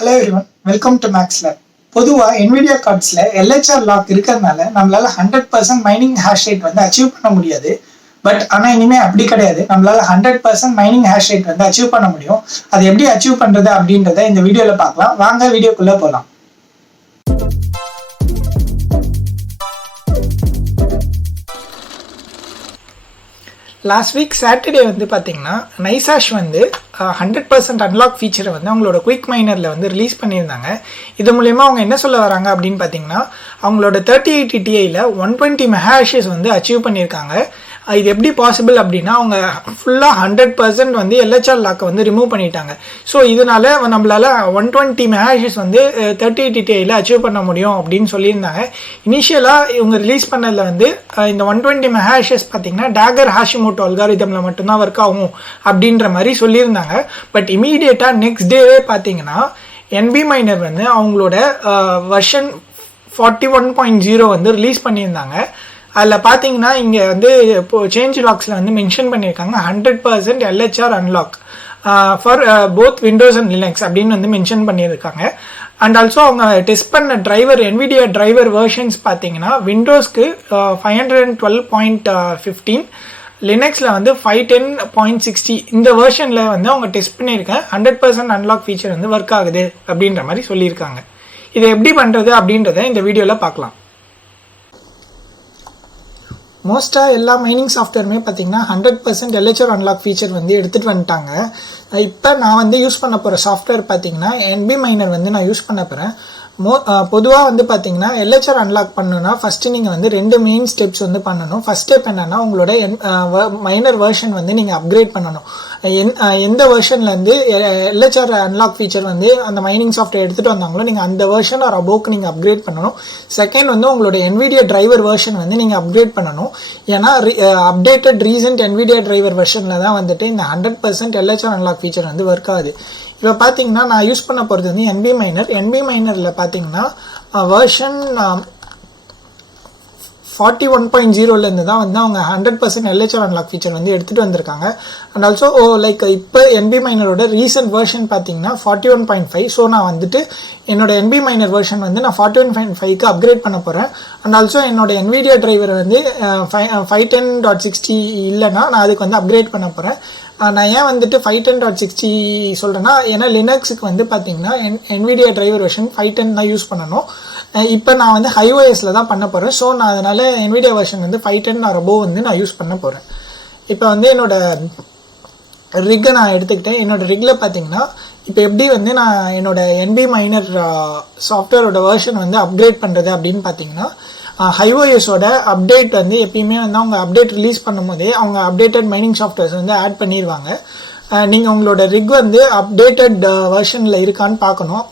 Hello everyone, welcome to Max Lab. பொதுவா Nvidia cardsல LHR lock இருக்கிறதுனால நம்மளால 100% மைனிங் ஹேஷ் ரேட் வந்து அச்சீவ் பண்ண முடியாது. பட் ஆனா இனிமே அப்படி கிடையாது. நம்மளால 100% மைனிங் ஹேஷ் ரேட் வந்து அச்சீவ் பண்ண முடியும். அது எப்படி அச்சீவ் பண்றது அப்படின்றத இந்த வீடியோல பார்க்கலாம். வாங்க வீடியோக்குள்ள போலாம். லாஸ்ட் வீக் சாட்டர்டே வந்து பார்த்தீங்கன்னா நைசாஷ் வந்து 100% அன்லாக் ஃபீச்சரை வந்து அவங்களோட குயிக் மைனரில் வந்து ரிலீஸ் பண்ணியிருந்தாங்க. இது மூலயமா அவங்க என்ன சொல்ல வராங்க அப்படின்னு பார்த்தீங்கன்னா அவங்களோட 3080 Tiயில் 120 மெகாஹெர்ட்ஸ் வந்து அச்சீவ் பண்ணியிருக்காங்க. இது எப்படி பாசிபிள் அப்படின்னா அவங்க ஃபுல்லாக 100% வந்து எல்ஹெச்ஆர் லாக்கை வந்து ரிமூவ் பண்ணிட்டாங்க. ஸோ இதனால நம்மளால 120 மெகாஹெர்ட்ஸ் வந்து 3080 Tiயில் அச்சீவ் பண்ண முடியும் அப்படின்னு சொல்லியிருந்தாங்க. இனிஷியலாக இவங்க ரிலீஸ் பண்ணதில் வந்து இந்த 120 மெகாஹெர்ட்ஸ் பார்த்தீங்கன்னா டேகர் ஹாஷிமோட்டோ அல்காரிதமில் மட்டும்தான் ஒர்க் ஆகும் அப்படின்ற மாதிரி சொல்லியிருந்தாங்க. பட் இமீடியட்டாக நெக்ஸ்ட் டேவே பார்த்தீங்கன்னா NBMiner வந்து அவங்களோட வெர்ஷன் 41.0 வந்து ரிலீஸ் பண்ணியிருந்தாங்க. அதில் பார்த்தீங்கன்னா இங்கே வந்து இப்போ சேஞ்ச் லாக்ஸில் வந்து மென்ஷன் பண்ணியிருக்காங்க 100% LHR unlock for both Windows and Linux அப்படின்னு வந்து மென்ஷன் பண்ணியிருக்காங்க. அண்ட் ஆல்சோ அவங்க டெஸ்ட் பண்ண டிரைவர் NVIDIA டிரைவர் வெர்ஷன்ஸ் பார்த்தீங்கன்னா விண்டோஸ்க்கு 512.15, லினக்ஸில் வந்து 510.60 இந்த வெர்ஷனில் வந்து அவங்க டெஸ்ட் பண்ணியிருக்கேன். 100% அன்லாக் ஃபீச்சர் வந்து ஒர்க் ஆகுது அப்படின்ற மாதிரி சொல்லியிருக்காங்க. இதை எப்படி பண்ணுறது அப்படின்றத இந்த வீடியோவில் பார்க்கலாம். மோஸ்ட்டாக எல்லா மைனிங் சாஃப்ட்வேருமே பார்த்தீங்கன்னா 100% LHR அன்லாக் ஃபீச்சர் வந்து எடுத்துகிட்டு வந்துட்டாங்க. இப்போ நான் வந்து யூஸ் பண்ண போகிற சாஃப்ட்வேர் பார்த்தீங்கன்னா NBMiner வந்து நான் யூஸ் பண்ண போகிறேன். பொதுவாக வந்து பார்த்தீங்கன்னா LHR அன்லாக் பண்ணணும்னா ஃபஸ்ட்டு நீங்கள் வந்து 2 மெயின் ஸ்டெப்ஸ் வந்து பண்ணணும். ஃபஸ்ட் ஸ்டெப் என்னன்னா உங்களோட மைனர் வெர்ஷன் வந்து நீங்கள் அப்கிரேட் பண்ணணும். எந்த வெர்ஷன்லேருந்து LHR அன்லாக் ஃபீச்சர் வந்து அந்த மைனிங் சாஃப்ட்வேர் எடுத்துகிட்டு வந்தாங்களோ நீங்கள் அந்த வெர்ஷன் ஒரு அபோக்கு நீங்கள் அப்கிரேட் பண்ணணும். செகண்ட் வந்து உங்களோட NVIDIA டிரைவர் வெர்ஷன் வந்து நீங்கள் அப்கிரேட் பண்ணணும். ஏன்னா அப்டேட்டட் ரீசெண்ட் NVIDIA டிரைவர் வெர்ஷனில் தான் வந்துட்டு இந்த 100% LHR அன்லாக் ஃபீச்சர் வந்து ஒர்க் ஆகுது. இப்போ பார்த்தீங்கன்னா நான் யூஸ் பண்ண போகிறது வந்து NBMiner பார்த்தீங்கன்னா வெர்ஷன் 41.0லேருந்து தான் வந்து அவங்க 100% LHR அன்லாக் ஃபீச்சர் வந்து எடுத்துகிட்டு வந்திருக்காங்க. அண்ட் ஆல்சோ லைக் இப்போ NBMinerோட ரீசெண்ட் வெர்ஷன் பார்த்தீங்கன்னா 41.5. ஸோ நான் வந்துட்டு என்னோட NBMiner வெர்ஷன் வந்து நான் 41.5க்கு அப்கிரேட் பண்ண போகிறேன். அண்ட் ஆல்சோ என்னோட NVIDIA டிரைவர் வந்து 510.60 இல்லைன்னா நான் அதுக்கு வந்து அப்கிரேட் பண்ண போகிறேன். நான் ஏன் வந்துட்டு 510.60 சொல்கிறேன்னா ஏன்னா லினக்ஸுக்கு வந்து பார்த்தீங்கன்னா NVIDIA டிரைவர் வெர்ஷன் 510 தான் யூஸ் பண்ணணும். இப்போ நான் வந்து HiveOSல தான் பண்ண போகிறேன். ஸோ நான் அதனால் NVIDIA வெர்ஷன் வந்து 510 ஆர் அபோவ் வந்து நான் யூஸ் பண்ண போகிறேன். இப்போ வந்து என்னோட ரிக்கை நான் எடுத்துக்கிட்டேன். என்னோட ரிக்கில் பார்த்தீங்கன்னா இப்போ எப்படி வந்து நான் என்னோட NBMiner சாஃப்ட்வேரோட வெர்ஷன் வந்து அப்கிரேட் பண்ணுறது அப்படின்னு பார்த்தீங்கன்னா HiveOSோட அப்டேட் வந்து எப்பயுமே வந்து அவங்க அப்டேட் ரிலீஸ் பண்ணும் போதே அவங்க அப்டேட்டட் மைனிங் சாஃப்ட்வேர்ஸ் வந்து ஆட் பண்ணிடுவாங்க. நீங்கள் உங்களோட ரிக் வந்து அப்டேட்டட் வெர்ஷனில் இருக்கான்னு பார்க்கணும்.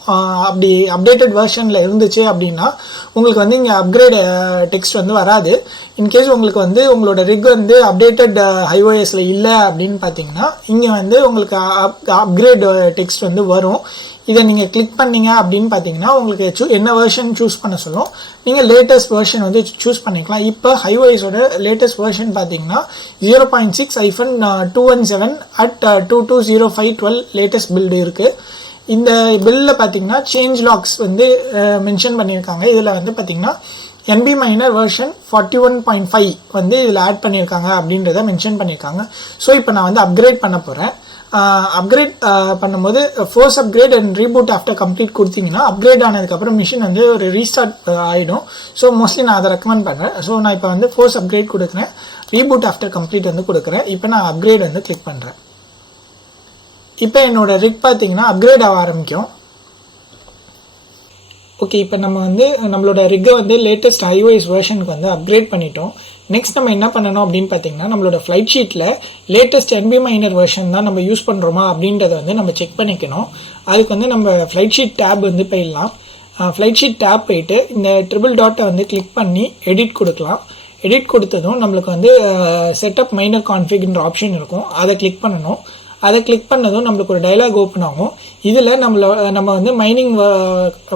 அப்படி அப்டேட்டட் வெர்ஷனில் இருந்துச்சு அப்படின்னா உங்களுக்கு வந்து இங்கே அப்கிரேட் டெக்ஸ்ட் வந்து வராது. இன்கேஸ் உங்களுக்கு வந்து உங்களோட ரிக் வந்து அப்டேட்டட் HiveOSல இல்லை அப்படின்னு பார்த்தீங்கன்னா இங்கே வந்து உங்களுக்கு அப்கிரேட் டெக்ஸ்ட் வந்து வரும். இதை நீங்கள் கிளிக் பண்ணீங்க அப்படின்னு பார்த்தீங்கன்னா உங்களுக்கு என்ன வெர்ஷன் சூஸ் பண்ண சொல்லும். நீங்கள் லேட்டஸ்ட் வெர்ஷன் வந்து சூஸ் பண்ணிக்கலாம். இப்போ HiveOSோட லேட்டஸ்ட் வெர்ஷன் பார்த்தீங்கன்னா 0.6-217 at 220512 லேட்டஸ்ட் பில்டு இருக்குது. இந்த பில்டில் பார்த்தீங்கன்னா சேஞ்ச் லாக்ஸ் வந்து மென்ஷன் பண்ணியிருக்காங்க. இதில் வந்து பார்த்தீங்கன்னா NBMiner வெர்ஷன் 41.5 வந்து இதில் ஆட் பண்ணியிருக்காங்க அப்படின்றத மென்ஷன் பண்ணியிருக்காங்க. ஸோ இப்போ நான் வந்து அப்கிரேட் பண்ண போகிறேன். அப்கிரேட் பண்ணும்போது force upgrade and reboot after complete கொடுத்தீங்கன்னா அப்கிரேட் ஆனதுக்கப்புறம் மிஷின் வந்து ஒரு ரீஸ்டார்ட் ஆகிடும். ஸோ மோஸ்ட்லி நான் அதை ரெக்கமெண்ட் பண்ணுறேன். ஸோ நான் இப்போ வந்து ஃபோர்ஸ் அப்கிரேட் கொடுக்குறேன், ரீபூட் ஆஃப்டர் கம்ப்ளீட் வந்து கொடுக்குறேன். இப்போ நான் அப்கிரேட் வந்து கிளிக் பண்ணுறேன். இப்போ என்னோட ரிக் பார்த்தீங்கன்னா அப்கிரேட் ஆக ஆரம்பிக்கும். ஓகே, இப்போ நம்ம வந்து நம்மளோட ரிக்கை வந்து லேட்டஸ்ட் HiveOS வெர்ஷனுக்கு வந்து அப்கிரேட் பண்ணிட்டோம். நெக்ஸ்ட் நம்ம என்ன பண்ணணும் அப்படின்னு பார்த்தீங்கன்னா நம்மளோட ஃப்ளைட் ஷீட்டில் லேட்டஸ்ட் NBMiner வெர்ஷன் தான் நம்ம யூஸ் பண்ணுறோமா அப்படின்றத வந்து நம்ம செக் பண்ணிக்கணும். அதுக்கு வந்து நம்ம ஃப்ளைட் ஷீட் டேப் வந்து போயிடலாம். ஃப்ளைட் ஷீட் டேப் போயிட்டு இந்த ட்ரிபிள் டாட்டை வந்து கிளிக் பண்ணி எடிட் கொடுக்கலாம். எடிட் கொடுத்ததும் நம்மளுக்கு வந்து செட்டப் மைனர் கான்ஃபிக்ன்ற ஆப்ஷன் இருக்கும். அதை கிளிக் பண்ணணும். அதை கிளிக் பண்ணதும் நம்மளுக்கு ஒரு டயலாக் ஓப்பன் ஆகும். இதில் நம்ம வந்து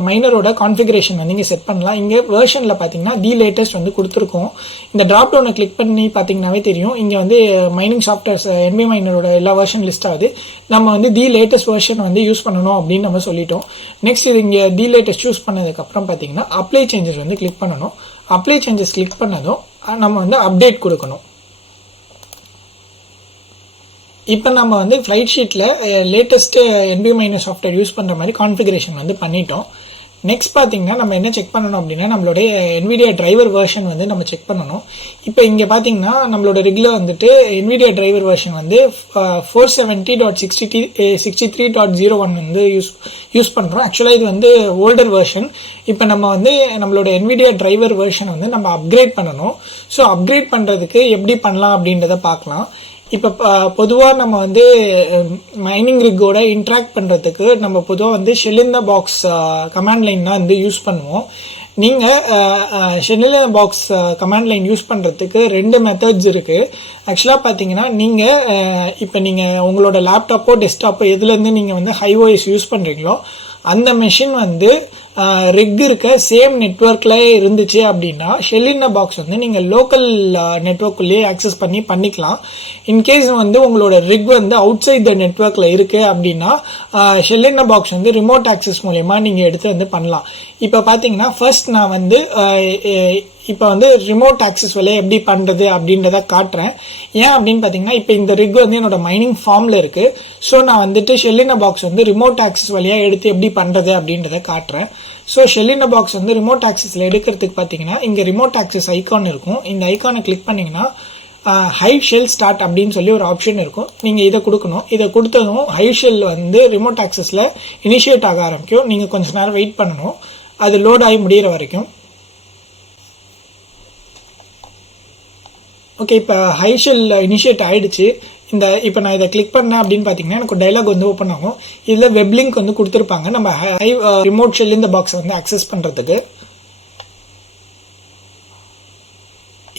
மைனரோட கான்ஃபிகரேஷன் வந்து இங்கே செட் பண்ணலாம். இங்கே வெர்ஷனில் பார்த்தீங்கன்னா தி லேட்டஸ்ட் வந்து கொடுத்துருக்கோம். இந்த ட்ராப் டவுனை கிளிக் பண்ணி பார்த்தீங்கன்னாவே தெரியும். இங்கே வந்து மைனிங் சாஃப்ட்வேர்ஸ் NBMiner எல்லா வெர்ஷன் லிஸ்ட் ஆகுது. நம்ம வந்து தி லேட்டஸ்ட் வெர்ஷன் வந்து யூஸ் பண்ணணும் அப்படின்னு நம்ம சொல்லிட்டோம். நெக்ஸ்ட் இது இங்கே தி லேட்டஸ்ட் சூஸ் பண்ணதுக்கப்புறம் பார்த்தீங்கன்னா அப்ளை சேஞ்சஸ் வந்து கிளிக் பண்ணணும். அப்ளை சேஞ்சஸ் கிளிக் பண்ணதும் நம்ம வந்து அப்டேட் கொடுக்கணும். இப்போ நம்ம வந்து ஃப்ளைட் ஷீட்டில் லேட்டஸ்ட் NBMiner சாஃப்ட்வேர் யூஸ் பண்ணுற மாதிரி கான்ஃபிகரேஷன் வந்து பண்ணிட்டோம். நெக்ஸ்ட் பார்த்தீங்கன்னா நம்ம என்ன செக் பண்ணணும் அப்படின்னா நம்மளுடைய NVIDIA டிரைவர் வெர்ஷன் வந்து நம்ம செக் பண்ணணும். இப்போ இங்கே பார்த்தீங்கன்னா நம்மளோட ரிக்ல வந்துட்டு NVIDIA டிரைவர் வெர்ஷன் வந்து 470.63.01 வந்து யூஸ் பண்ணுறோம். ஆக்சுவலாக இது வந்து ஓல்டர் வெர்ஷன். இப்போ நம்ம வந்து நம்மளோட NVIDIA டிரைவர் வெர்ஷன் வந்து நம்ம அப்கிரேட் பண்ணணும். ஸோ அப்கிரேட் பண்ணுறதுக்கு எப்படி பண்ணலாம் அப்படின்றத பார்க்கலாம். இப்போ பொதுவாக நம்ம வந்து மைனிங் ரிக்கோட இன்ட்ராக்ட் பண்ணுறதுக்கு நம்ம பொதுவாக வந்து shell in the box command line தான் வந்து யூஸ் பண்ணுவோம். நீங்கள் shell in the box command line use பண்ணுறதுக்கு 2 மெத்தட்ஸ் இருக்குது. ஆக்சுவலாக பார்த்தீங்கன்னா இப்போ நீங்கள் உங்களோட லேப்டாப்போ டெஸ்க்டாப்போ எதுலேருந்து நீங்கள் வந்து HiveOS யூஸ் பண்ணுறீங்களோ அந்த மெஷின் வந்து ரிக் இருக்க சேம் நெட்வொர்க்கில் இருந்துச்சு அப்படின்னா ஷெல் இன் பாக்ஸ் வந்து நீங்கள் லோக்கல் நெட்வொர்க்குள்ளேயே ஆக்சஸ் பண்ணிக்கலாம். இன்கேஸ் வந்து உங்களோட ரிக் வந்து அவுட் சைட் த நெட்வொர்க்கில் இருக்குது அப்படின்னா ஷெல் இன் பாக்ஸ் வந்து ரிமோட் ஆக்சஸ் மூலயமா நீங்கள் எடுத்து வந்து பண்ணலாம். இப்போ பார்த்தீங்கன்னா ஃபர்ஸ்ட் நான் வந்து இப்போ வந்து ரிமோட் ஆக்சஸ் வேலையை எப்படி பண்ணுறது அப்படின்றத காட்டுறேன். ஏன் அப்படின்னு பார்த்தீங்கன்னா இப்போ இந்த ரிக் வந்து என்னோட மைனிங் ஃபார்மில் இருக்குது. ஸோ நான் வந்துட்டு ஷெல் இன் பாக்ஸ் வந்து ரிமோட் ஆக்சஸ் வழியாக எடுத்து எப்படி பண்ணுறது அப்படின்றத காட்டுறேன். ஸோ ஷெல் இன் பாக்ஸ் வந்து ரிமோட் ஆக்சஸில் எடுக்கிறதுக்கு பார்த்தீங்கன்னா இங்கே ரிமோட் ஆக்சஸ் ஐக்கான் இருக்கும். இந்த ஐக்கானை கிளிக் பண்ணிங்கன்னா ஹைவ் ஷெல் ஸ்டார்ட் அப்படின்னு சொல்லி ஒரு ஆப்ஷன் இருக்கும். நீங்கள் இதை கொடுக்கணும். இதை கொடுத்ததும் ஹைவ் ஷெல் வந்து ரிமோட் ஆக்சஸில் இனிஷியேட் ஆக ஆரம்பிக்கும். நீங்கள் கொஞ்சம் நேரம் வெயிட் பண்ணணும், அது லோட் ஆகி முடிகிற வரைக்கும். ஓகே, இப்போ ஹை ஷெல் இனிஷியேட் ஆகிடுச்சு. இப்போ நான் இதை கிளிக் பண்ணேன் அப்படின்னு பார்த்தீங்கன்னா எனக்கு டைலாக் வந்து ஓப்பன் ஆகும். இதில் வெப் லிங்க் வந்து கொடுத்துருப்பாங்க நம்ம ரிமோட் ஷெல் இந்த பாக்ஸை வந்து அக்சஸ் பண்ணுறதுக்கு.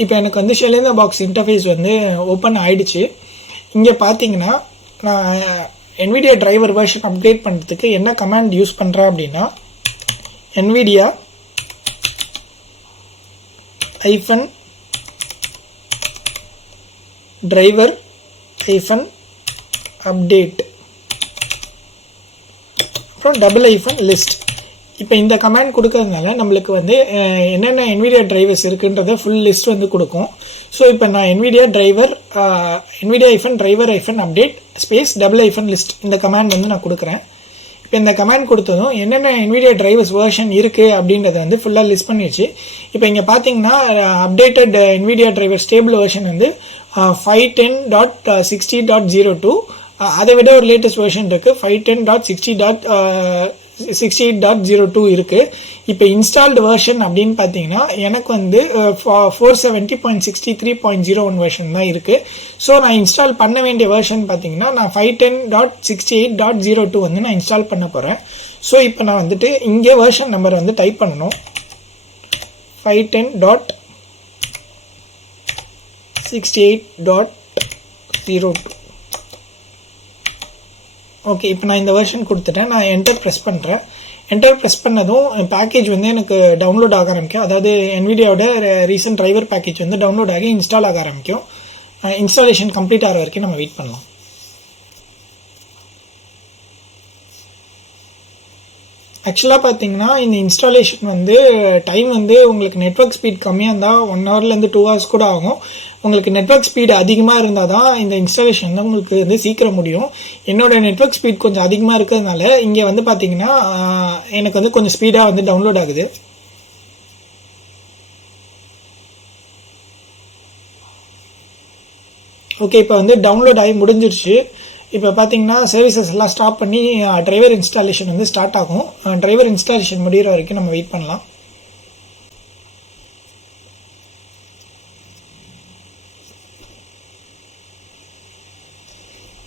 இப்போ எனக்கு வந்து ஷெல் இந்த பாக்ஸ் இன்டர்ஃபேஸ் வந்து ஓப்பன் ஆகிடுச்சு. இங்கே பார்த்தீங்கன்னா நான் NVIDIA டிரைவர் வெர்ஷன் அப்டேட் பண்ணுறதுக்கு என்ன கமாண்ட் யூஸ் பண்ணுறேன் அப்படின்னா NVIDIA driver update அப்புறம் $list. இப்போ இந்த கமாண்ட் கொடுக்கறதுனால நம்மளுக்கு வந்து என்னென்ன NVIDIA டிரைவர்ஸ் இருக்குன்றத ஃபுல் லிஸ்ட் வந்து கொடுக்கும். ஸோ இப்போ நான் NVIDIA driver update space $list இந்த கமாண்ட் வந்து நான் கொடுக்குறேன். இப்போ இந்த கமாண்ட் கொடுத்ததும் என்னென்ன NVIDIA டிரைவர்ஸ் வெர்ஷன் இருக்குது அப்படின்றத வந்து ஃபுல்லாக லிஸ்ட் பண்ணிடுச்சு. இப்போ இங்கே பார்த்தீங்கன்னா updated NVIDIA driver stable version வந்து 510.60.02. அதை விட ஒரு லேட்டஸ்ட் வெர்ஷன் இருக்குது 510.60.68.02 இருக்குது. இப்போ இன்ஸ்டால்டு வெர்ஷன் அப்படின்னு பார்த்தீங்கன்னா எனக்கு வந்து 470.63.01 வெர்ஷன் தான் இருக்குது. ஸோ நான் இன்ஸ்டால் பண்ண வேண்டிய வெர்ஷன் பார்த்தீங்கன்னா நான் 510.68.02 வந்து நான் இன்ஸ்டால் பண்ண போகிறேன். ஸோ இப்போ நான் வந்துட்டு இங்கே வெர்ஷன் நம்பர் வந்து டைப் பண்ணணும். 510.68.02. ஓகே, இப்போ நான் இந்த வெர்ஷன் கொடுத்துட்டேன். நான் என்டர் ப்ரெஸ் பண்ணுறேன். என்டர் ப்ரெஸ் பண்ணதும் பேக்கேஜ் வந்து எனக்கு டவுன்லோட் ஆக ஆரம்பிக்கும். அதாவது NVIDIAவோட ரீசன்ட் டிரைவர் பேக்கேஜ் வந்து டவுன்லோட் ஆகி இன்ஸ்டால் ஆக ஆரம்பிக்கும். இன்ஸ்டாலேஷன் கம்ப்ளீட் ஆகிற வரைக்கும் நம்ம வெயிட் பண்ணலாம். ஆக்சுவலாக பார்த்தீங்கன்னா இந்த இன்ஸ்டாலேஷன் வந்து டைம் வந்து உங்களுக்கு நெட்வொர்க் ஸ்பீட் கம்மியாக இருந்தால் 1 ஹவர்லேருந்து 2 ஹவர்ஸ் கூட ஆகும். உங்களுக்கு நெட்வொர்க் ஸ்பீடு அதிகமாக இருந்தால் தான் இந்த இன்ஸ்டாலேஷன் வந்து உங்களுக்கு வந்து சீக்கிரம் முடியும். என்னோட நெட்வொர்க் ஸ்பீட் கொஞ்சம் அதிகமாக இருக்கிறதுனால இங்கே வந்து பார்த்தீங்கன்னா எனக்கு வந்து கொஞ்சம் ஸ்பீடாக வந்து டவுன்லோட் ஆகுது. ஓகே, இப்போ வந்து டவுன்லோட் ஆகி முடிஞ்சிருச்சு. இப்போ பார்த்தீங்கன்னா சர்வீசஸ் எல்லாம் ஸ்டாப் பண்ணி டிரைவர் இன்ஸ்டாலேஷன் வந்து ஸ்டார்ட் ஆகும். டிரைவர் இன்ஸ்டாலேஷன் முடிகிற வரைக்கும் நம்ம வெயிட் பண்ணலாம்.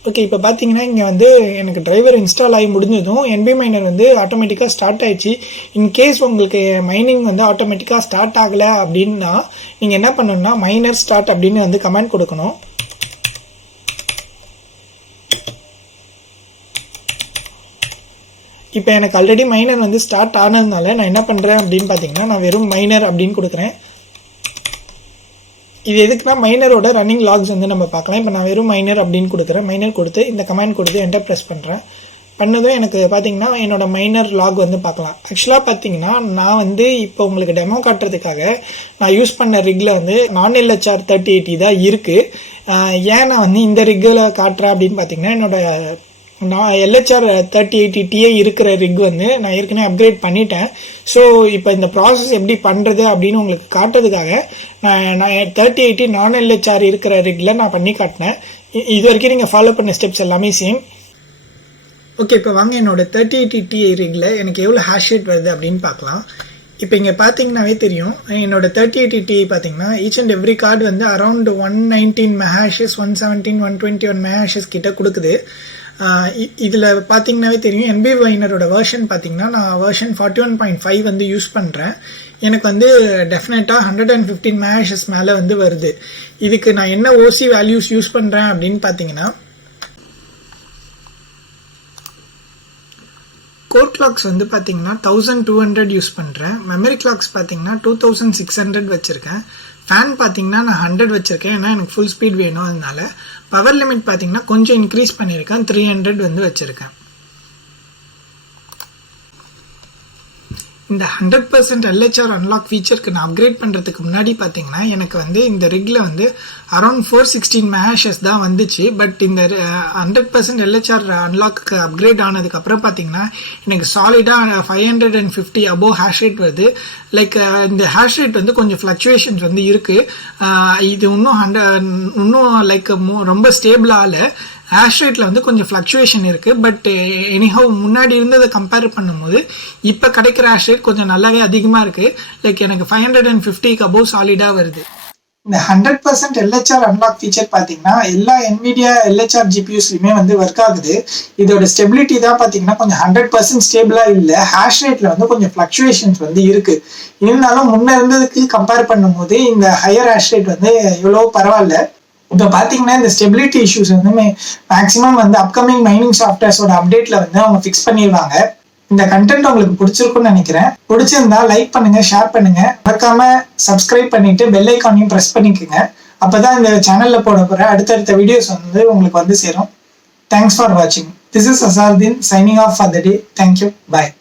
ஓகே, இப்போ பார்த்தீங்கன்னா இங்கே வந்து எனக்கு டிரைவர் இன்ஸ்டால் ஆகி முடிஞ்சதும் NBMiner வந்து ஆட்டோமேட்டிக்காக ஸ்டார்ட் ஆயிடுச்சு. இன்கேஸ் உங்களுக்கு மைனிங் வந்து ஆட்டோமேட்டிக்காக ஸ்டார்ட் ஆகலை அப்படின்னா நீங்கள் என்ன பண்ணணும்னா மைனர் ஸ்டார்ட் அப்படின்னு வந்து கமெண்ட் கொடுக்கணும். இப்போ எனக்கு ஆல்ரெடி மைனர் வந்து ஸ்டார்ட் ஆனதுனால நான் என்ன பண்ணுறேன் அப்படின்னு பார்த்தீங்கன்னா நான் வெறும் மைனர் அப்படின்னு கொடுக்குறேன். இது எதுக்குன்னா மைனரோட ரன்னிங் லாக்ஸ் வந்து நம்ம பார்க்கலாம். இப்போ நான் வெறும் மைனர் அப்படின்னு கொடுக்குறேன். மைனர் கொடுத்து இந்த கமாண்ட் கொடுத்து என்டர் ப்ரெஸ் பண்ணுறேன். பண்ணதும் எனக்கு பார்த்தீங்கன்னா என்னோட மைனர் லாக் வந்து பார்க்கலாம். ஆக்சுவலாக பார்த்தீங்கன்னா நான் வந்து இப்போ உங்களுக்கு டெமோ காட்டுறதுக்காக நான் யூஸ் பண்ண ரிக்கில் வந்து நான் LHR 3080 தான் இருக்குது. ஏன் நான் வந்து இந்த ரிக்கில் காட்டுறேன் அப்படின்னு பார்த்தீங்கன்னா என்னோட நான் LHR 3080 Ti இருக்கிற ரிக் வந்து நான் ஏற்கனவே அப்கிரேட் பண்ணிட்டேன். ஸோ இப்போ இந்த ப்ராசஸ் எப்படி பண்ணுறது அப்படின்னு உங்களுக்கு காட்டுறதுக்காக நான் 3080 நான் LHR இருக்கிற ரிக்கில் நான் பண்ணி காட்டினேன். இது வரைக்கும் நீங்கள் ஃபாலோ பண்ண ஸ்டெப்ஸ் எல்லாமே சேம். ஓகே, இப்போ வாங்க என்னோட 3080 Ti ரிக்கில் எனக்கு எவ்வளோ ஹேஷ் ரேட் வருது அப்படின்னு பார்க்கலாம். இப்போ இங்கே பார்த்தீங்கன்னாவே தெரியும் என்னோட 3080 Ti பார்த்தீங்கன்னா ஈச் அண்ட் எவ்ரி கார்டு வந்து அரௌண்ட் 119 மெஹாஷஸ் 117 121 மெஹாஷஸ் கிட்ட கொடுக்குது. இதில் பார்த்தீங்கன்னாவே தெரியும் NBMiner வெர்ஷன் பார்த்தீங்கன்னா நான் வெர்ஷன் 41.5 வந்து யூஸ் பண்ணுறேன். எனக்கு வந்து டெஃபினட்டாக 115 மெஹாஷஸ் மேலே வந்து வருது. இதுக்கு நான் என்ன OC வேல்யூஸ் யூஸ் பண்ணுறேன் அப்படின்னு பார்த்தீங்கன்னா கோர் கிளாக்ஸ் வந்து பார்த்தீங்கன்னா 1200 யூஸ் பண்ணுறேன். மெமரி கிளாக்ஸ் பார்த்தீங்கன்னா 2600 வச்சுருக்கேன். ஃபேன் பார்த்தீங்கன்னா நான் 100 வச்சுருக்கேன், ஏன்னா எனக்கு ஃபுல் ஸ்பீட் வேணும். அதனால பவர் லிமிட் பார்த்தீங்கன்னா கொஞ்சம் இன்க்ரீஸ் பண்ணியிருக்கேன், 300 வந்து வச்சுருக்கேன். இந்த 100% LHR அன்லாக் ஃபீச்சருக்கு நான் அப்கிரேட் பண்ணுறதுக்கு முன்னாடி பார்த்தீங்கன்னா எனக்கு வந்து இந்த ரிக்கில் வந்து அரௌண்ட் 416 மெஹாஷஸ் தான் வந்துச்சு. பட் இந்த 100% LHR அன்லாக்கு அப்கிரேட் ஆனதுக்கப்புறம் பார்த்தீங்கன்னா எனக்கு சாலிடாக 550 அபோவ் ஹேஷ் ரேட் வருது. லைக் இந்த ஹேஷ் ரேட் வந்து கொஞ்சம் ஃப்ளக்சுவேஷன்ஸ் வந்து இருக்குது. இது இன்னும் லைக் ரொம்ப ஸ்டேபிளாக ஹேஷ் ரேட்டில் வந்து கொஞ்சம் ஃப்ளக்சுவேஷன் இருக்குது. பட் எனிஹவ் முன்னாடி இருந்ததை கம்பேர் பண்ணும்போது இப்போ கிடைக்கிற ஹேஷ் ரேட் கொஞ்சம் நல்லாவே அதிகமாக இருக்குது. லைக் எனக்கு 550க்கு அபோவ் சாலிடாக வருது. இந்த 100% LHR அன்லாக் ஃபீச்சர் பார்த்தீங்கன்னா எல்லா Nvidia LHR GPUஸ்லையுமே வந்து ஒர்க் ஆகுது. இதோட ஸ்டெபிலிட்டி தான் பார்த்தீங்கன்னா கொஞ்சம் 100% ஸ்டேபிளாக இல்லை. ஹேஷ் ரேட்டில் வந்து கொஞ்சம் ஃப்ளக்சுவேஷன்ஸ் வந்து இருக்குது. இருந்தாலும் முன்னே இருந்ததுக்கு கம்பேர் பண்ணும்போது இந்த ஹையர் ஹேஷ் ரேட் வந்து எவ்வளோ பரவாயில்ல. இப்போ பார்த்தீங்கன்னா இந்த ஸ்டெபிலிட்டி இஷ்யூஸ் வந்து மேக்ஸிமம் வந்து அப்கமிங் மைனிங் சாஃப்ட்வேர்ஸோட அப்டேட்ல வந்து அவங்க ஃபிக்ஸ் பண்ணிடுவாங்க. இந்த கண்டென்ட் உங்களுக்கு பிடிச்சிருக்கும்னு நினைக்கிறேன். பிடிச்சிருந்தா லைக் பண்ணுங்க, ஷேர் பண்ணுங்க, மறக்காம சப்ஸ்கிரைப் பண்ணிட்டு பெல் ஐக்கானையும் ப்ரெஸ் பண்ணிக்கோங்க. அப்பதான் இந்த சேனல்ல போட போற அடுத்தடுத்த வீடியோஸ் வந்து உங்களுக்கு வந்து சேரும். தேங்க்ஸ் ஃபார் வாட்சிங். This is Azharuddin signing off for the day. Thank you. Bye.